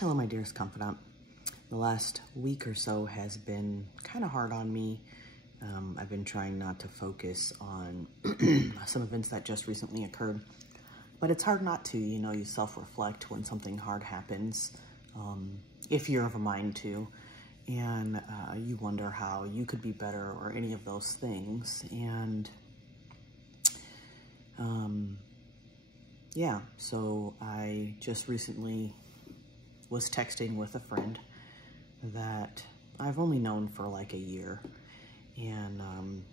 Hello, my dearest confidant. The last week or so has been kind of hard on me. I've been trying not to focus on some events that just recently occurred, but it's hard not to. You know, you self-reflect when something hard happens, if you're of a mind to, and you wonder how you could be better or any of those things. And yeah, so I just recently was texting with a friend that I've only known for like a year. And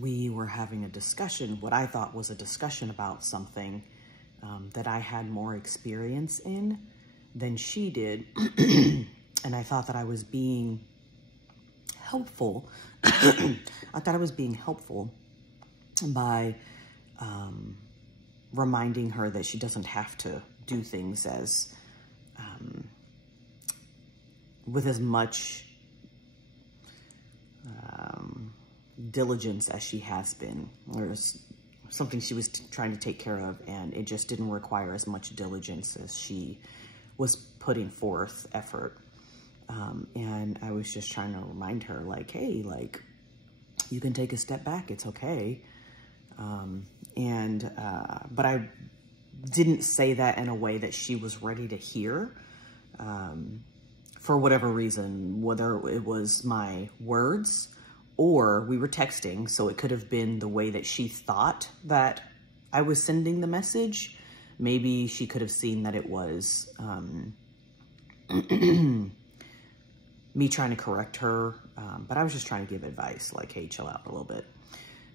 we were having a discussion, what I thought was a discussion about something that I had more experience in than she did. And I thought that I was being helpful. I thought I was being helpful by reminding her that she doesn't have to do things as with as much diligence as she has been. There was something she was trying to take care of, and it just didn't require as much diligence as she was putting forth effort. And I was just trying to remind her, like, hey, like, you can take a step back. It's okay. But I didn't say that in a way that she was ready to hear. For whatever reason, whether it was my words or we were texting, so it could have been the way that she thought that I was sending the message. Maybe she could have seen that it was me trying to correct her, but I was just trying to give advice, like, hey, chill out a little bit,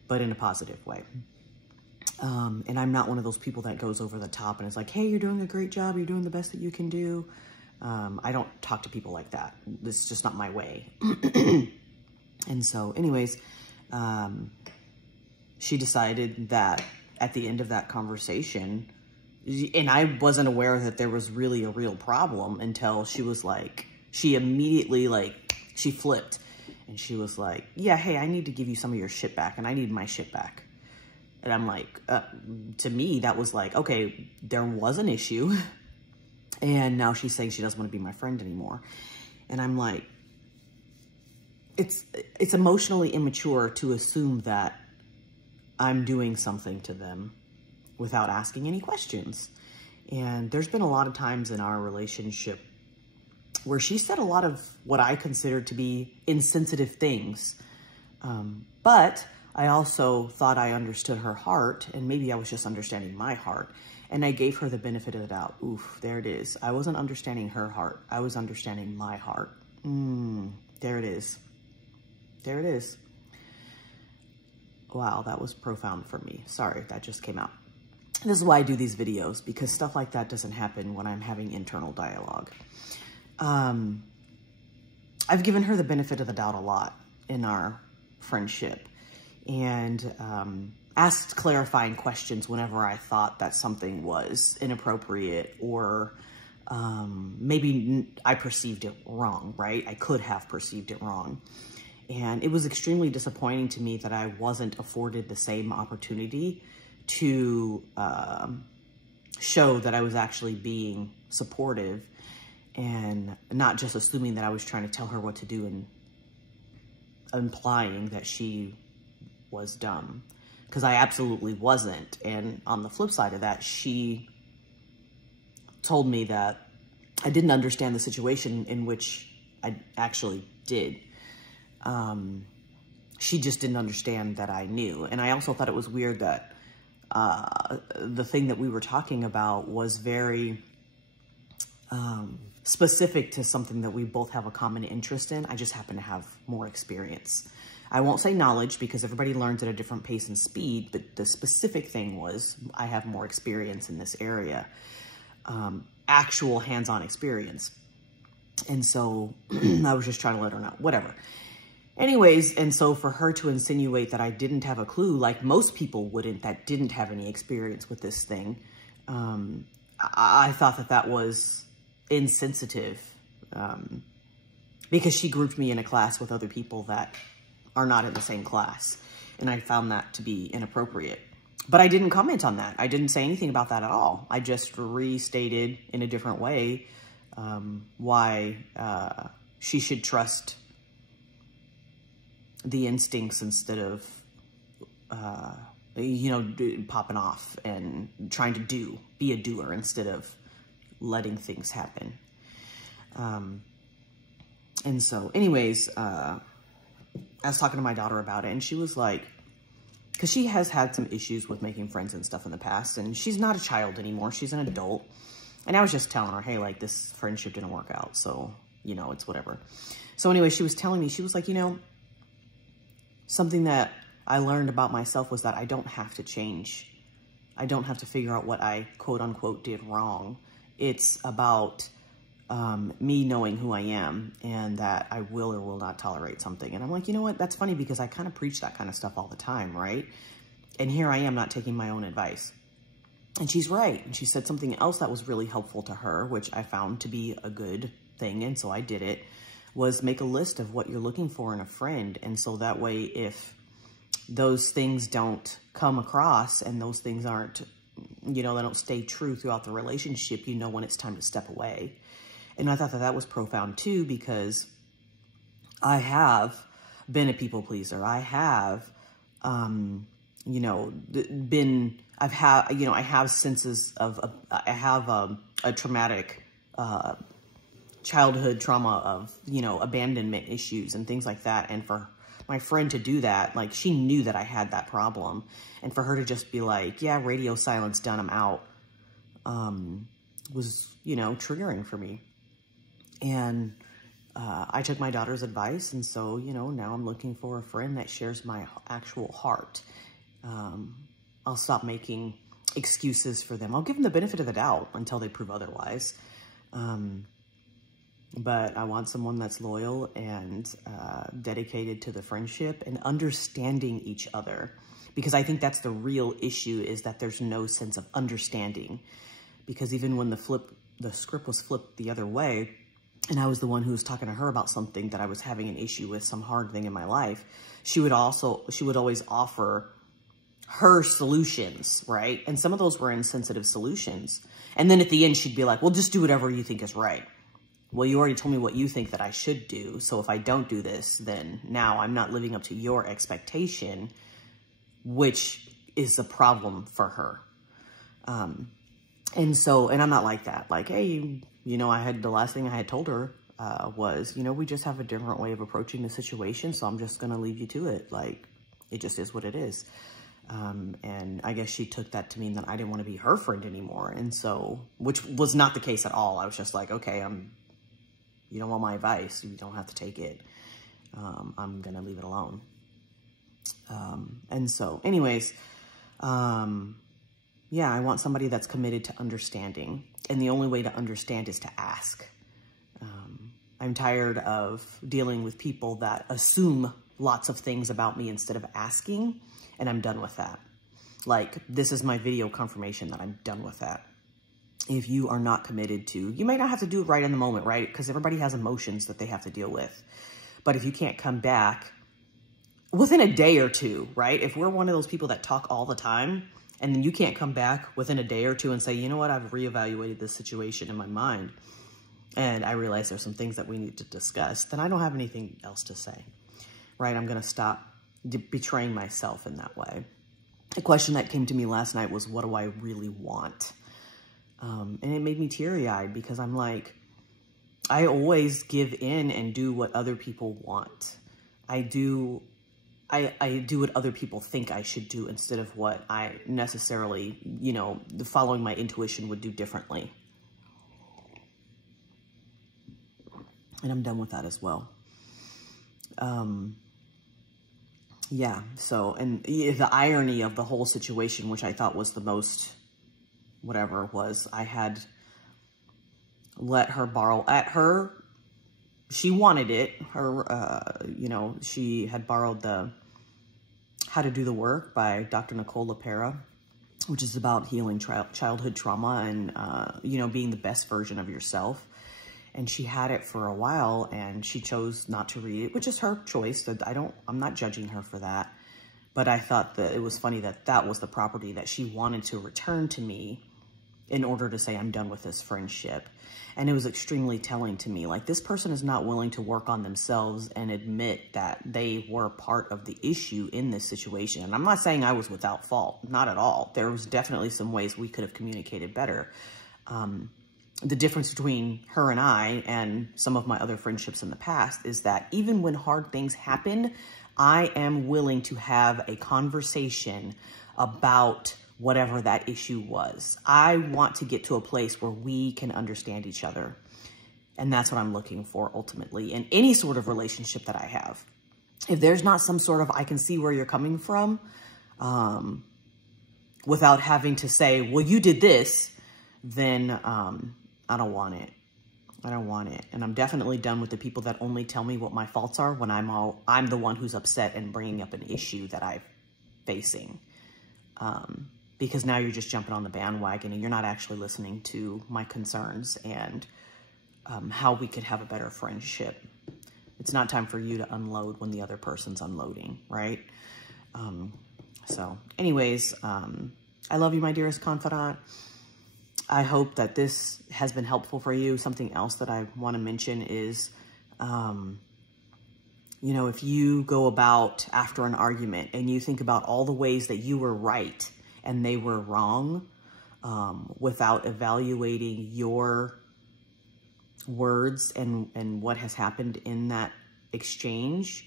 but in a positive way. And I'm not one of those people that goes over the top and is like, hey, you're doing a great job, you're doing the best that you can do. I don't talk to people like that. This is just not my way. And so anyways, she decided that at the end of that conversation, and I wasn't aware that there was really a real problem until she was like, she immediately, like, she flipped and she was like, yeah, hey, I need to give you some of your shit back and I need my shit back. And I'm like, to me, that was like, okay, there was an issue. And now she's saying she doesn't want to be my friend anymore. And I'm like, it's emotionally immature to assume that I'm doing something to them without asking any questions. And there's been a lot of times in our relationship where she said a lot of what I consider to be insensitive things. But I also thought I understood her heart, and maybe I was just understanding my heart. And I gave her the benefit of the doubt. Oof, there it is. I wasn't understanding her heart. I was understanding my heart. There it is. There it is. Wow, that was profound for me. Sorry, that just came out. This is why I do these videos, because stuff like that doesn't happen when I'm having internal dialogue. I've given her the benefit of the doubt a lot in our friendship, and asked clarifying questions whenever I thought that something was inappropriate or maybe I perceived it wrong, right? I could have perceived it wrong. And it was extremely disappointing to me that I wasn't afforded the same opportunity to show that I was actually being supportive and not just assuming that I was trying to tell her what to do and implying that she was dumb. Because I absolutely wasn't. And on the flip side of that, she told me that I didn't understand the situation in which I actually did. She just didn't understand that I knew. And I also thought it was weird that the thing that we were talking about was very specific to something that we both have a common interest in. I just happen to have more experience. I won't say knowledge because everybody learns at a different pace and speed, but the specific thing was I have more experience in this area, actual hands-on experience. And so I was just trying to let her know, whatever. Anyways, and so for her to insinuate that I didn't have a clue, like most people wouldn't, that didn't have any experience with this thing, I thought that that was insensitive because she grouped me in a class with other people that are not in the same class. And I found that to be inappropriate. But I didn't comment on that. I didn't say anything about that at all. I just restated in a different way why she should trust the instincts instead of, you know, popping off and trying to be a doer instead of letting things happen. And so anyways, I was talking to my daughter about it, and she was like, because she has had some issues with making friends and stuff in the past, and she's not a child anymore. She's an adult. And I was just telling her, hey, like, this friendship didn't work out, so, you know, it's whatever. So anyway, she was telling me, she was like, you know, something that I learned about myself was that I don't have to change. I don't have to figure out what I, quote unquote, did wrong. It's about me knowing who I am and that I will or will not tolerate something. And I'm like, you know what? That's funny because I kind of preach that kind of stuff all the time, right? And here I am not taking my own advice. And she's right. And she said something else that was really helpful to her, which I found to be a good thing. And so I did it, was make a list of what you're looking for in a friend. And so that way, if those things don't come across and those things aren't, you know, they don't stay true throughout the relationship, you know when it's time to step away. And I thought that that was profound too, because I have been a people pleaser. I have, you know, I have senses of, I have a traumatic childhood trauma of, you know, abandonment issues and things like that. And for my friend to do that, like, she knew that I had that problem. And for her to just be like, yeah, radio silence done, I'm out, was, you know, triggering for me. And I took my daughter's advice. And so, you know, now I'm looking for a friend that shares my actual heart. I'll stop making excuses for them. I'll give them the benefit of the doubt until they prove otherwise. But I want someone that's loyal and dedicated to the friendship and understanding each other. Because I think that's the real issue, is that there's no sense of understanding. Because even when the script was flipped the other way, and I was the one who was talking to her about something that I was having an issue with, some hard thing in my life, she would always offer her solutions, right? And some of those were insensitive solutions. And then at the end, she'd be like, well, just do whatever you think is right. Well, you already told me what you think that I should do. So if I don't do this, then now I'm not living up to your expectation, which is a problem for her. And I'm not like that. Like, hey, you know, the last thing I had told her was, you know, we just have a different way of approaching the situation. So I'm just going to leave you to it. Like, it just is what it is. And I guess she took that to mean that I didn't want to be her friend anymore. And so, which was not the case at all. I was just like, okay, you don't want my advice. You don't have to take it. I'm going to leave it alone. And so anyways, yeah, I want somebody that's committed to understanding. And the only way to understand is to ask. I'm tired of dealing with people that assume lots of things about me instead of asking. And I'm done with that. Like, this is my video confirmation that I'm done with that. If you are not committed to, you may not have to do it right in the moment, right? Because everybody has emotions that they have to deal with. But if you can't come back within a day or two, right? If we're one of those people that talk all the time, and then you can't come back within a day or two and say, you know what, I've reevaluated this situation in my mind, and I realize there's some things that we need to discuss, then I don't have anything else to say, right? I'm going to stop betraying myself in that way. A question that came to me last night was, what do I really want? And it made me teary-eyed, because I'm like, I always give in and do what other people want. I do what other people think I should do instead of what I necessarily, you know, following my intuition would do differently. And I'm done with that as well. Yeah, so, and the irony of the whole situation, which I thought was the most, whatever, was I had let her borrow she wanted it, you know, she had borrowed the How to Do the Work by Dr. Nicole LaPera, which is about healing childhood trauma and, you know, being the best version of yourself. And she had it for a while, and she chose not to read it, which is her choice. I'm not judging her for that. But I thought that it was funny that that was the property that she wanted to return to me in order to say I'm done with this friendship. And it was extremely telling to me. Like, this person is not willing to work on themselves and admit that they were part of the issue in this situation. And I'm not saying I was without fault, not at all. There was definitely some ways we could have communicated better. The difference between her and I and some of my other friendships in the past is that even when hard things happen, I am willing to have a conversation about whatever that issue was. I want to get to a place where we can understand each other. And that's what I'm looking for ultimately in any sort of relationship that I have. If there's not some sort of, I can see where you're coming from, without having to say, well, you did this, then I don't want it. I don't want it. And I'm definitely done with the people that only tell me what my faults are when I'm the one who's upset and bringing up an issue that I'm facing. Because now you're just jumping on the bandwagon and you're not actually listening to my concerns and how we could have a better friendship. It's not time for you to unload when the other person's unloading, right? So anyways, I love you, my dearest confidant. I hope that this has been helpful for you. Something else that I want to mention is, you know, if you go about after an argument and you think about all the ways that you were right and they were wrong, without evaluating your words and what has happened in that exchange,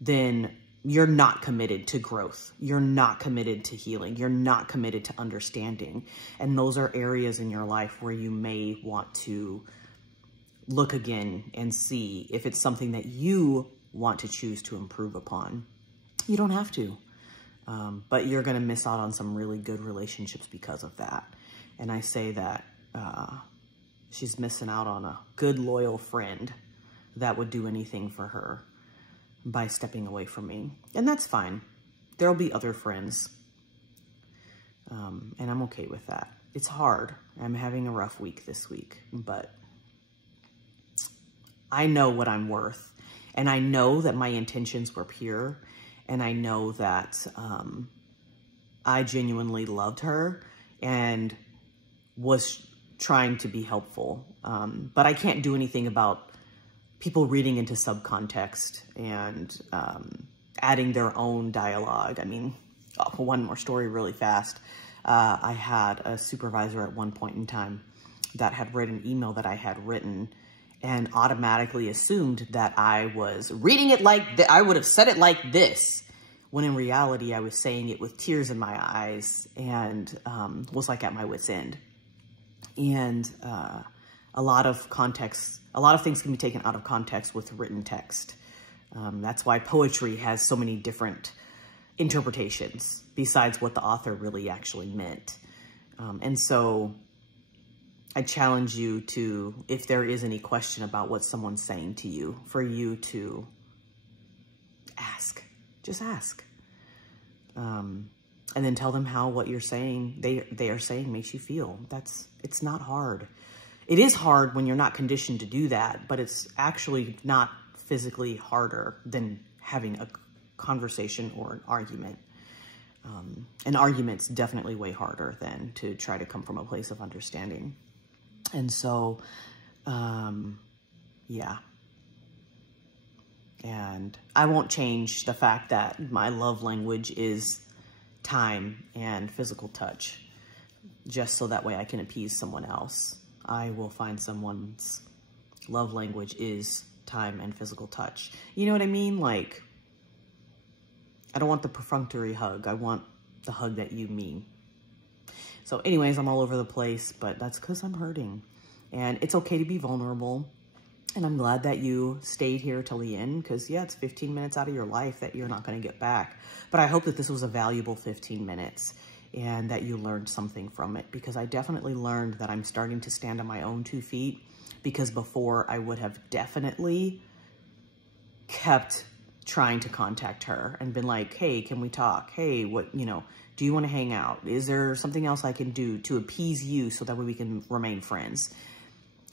then you're not committed to growth. You're not committed to healing. You're not committed to understanding. And those are areas in your life where you may want to look again and see if it's something that you want to choose to improve upon. You don't have to. But you're going to miss out on some really good relationships because of that. And I say that she's missing out on a good, loyal friend that would do anything for her by stepping away from me. And that's fine. There'll be other friends. And I'm okay with that. It's hard. I'm having a rough week this week, but I know what I'm worth. And I know that my intentions were pure. And I know that I genuinely loved her and was trying to be helpful. But I can't do anything about people reading into subcontext and adding their own dialogue. I mean, one more story really fast. I had a supervisor at one point in time that had read an email that I had written and automatically assumed that I was reading it like that. I would have said it like this, when in reality, I was saying it with tears in my eyes and was like at my wit's end. And a lot of things can be taken out of context with written text. That's why poetry has so many different interpretations besides what the author really actually meant. And so I challenge you to, if there is any question about what someone's saying to you, for you to ask. Just ask. And then tell them how what you're saying, they are saying makes you feel. It's not hard. It is hard when you're not conditioned to do that, but it's actually not physically harder than having a conversation or an argument. An argument's definitely way harder than to try to come from a place of understanding. And so, yeah. And I won't change the fact that my love language is time and physical touch, just so that way I can appease someone else. I will find someone's love language is time and physical touch. You know what I mean? Like, I don't want the perfunctory hug. I want the hug that you mean. So anyways, I'm all over the place, but that's because I'm hurting. And it's okay to be vulnerable. And I'm glad that you stayed here till the end because, yeah, it's 15 minutes out of your life that you're not going to get back. But I hope that this was a valuable 15 minutes and that you learned something from it, because I definitely learned that I'm starting to stand on my own 2 feet, because before I would have definitely kept trying to contact her and been like, hey, can we talk? Hey, do you want to hang out? Is there something else I can do to appease you so that way we can remain friends?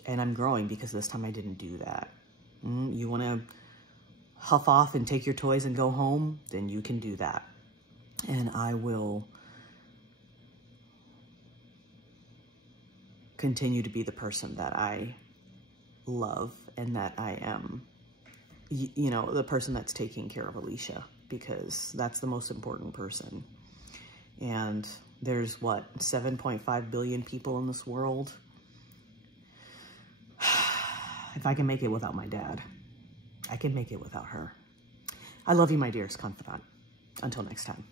And I'm growing because this time I didn't do that. You want to huff off and take your toys and go home? Then you can do that. And I will continue to be the person that I love and that I am, you know, the person that's taking care of Alicia, because that's the most important person. And there's what, 7.5 billion people in this world. If I can make it without my dad, I can make it without her. I love you, my dearest confidant. Until next time.